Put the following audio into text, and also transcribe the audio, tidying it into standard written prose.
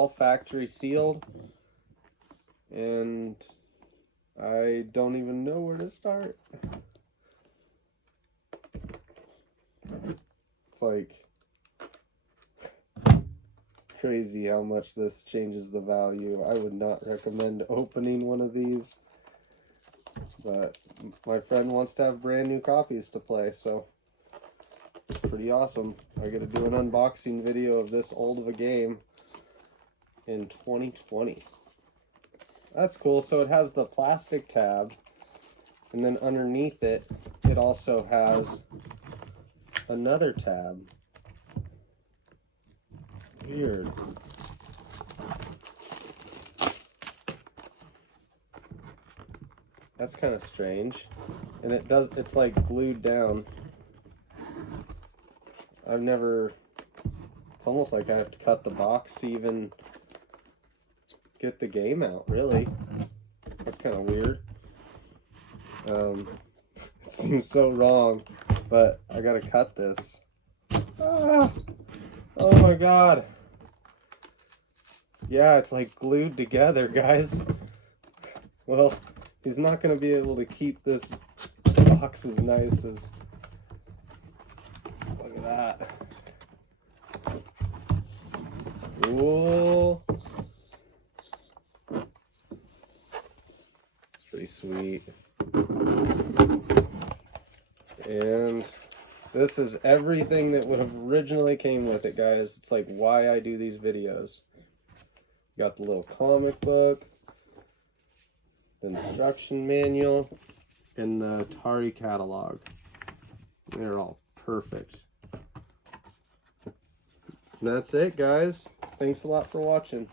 all factory sealed, and I don't even know where to start. It's like crazy how much this changes the value. I would not recommend opening one of these, but my friend wants to have brand new copies to play, so it's pretty awesome. I get to do an unboxing video of this old of a game in 2020. That's cool. So it has the plastic tab, and then underneath it, it also has another tab. Weird. That's kind of strange. And it's like glued down. It's almost like I have to cut the box to even get the game out, really. That's kind of weird. It seems so wrong, but I gotta cut this. Ah! Oh my god. Yeah, it's like glued together, guys. Well, he's not gonna be able to keep this box as nice as... Look at that. Cool. It's pretty sweet. And this is everything that would have originally came with it, guys. It's like why I do these videos. Got the little comic book, the instruction manual, and the Atari catalog. They're all perfect. And that's it, guys. Thanks a lot for watching.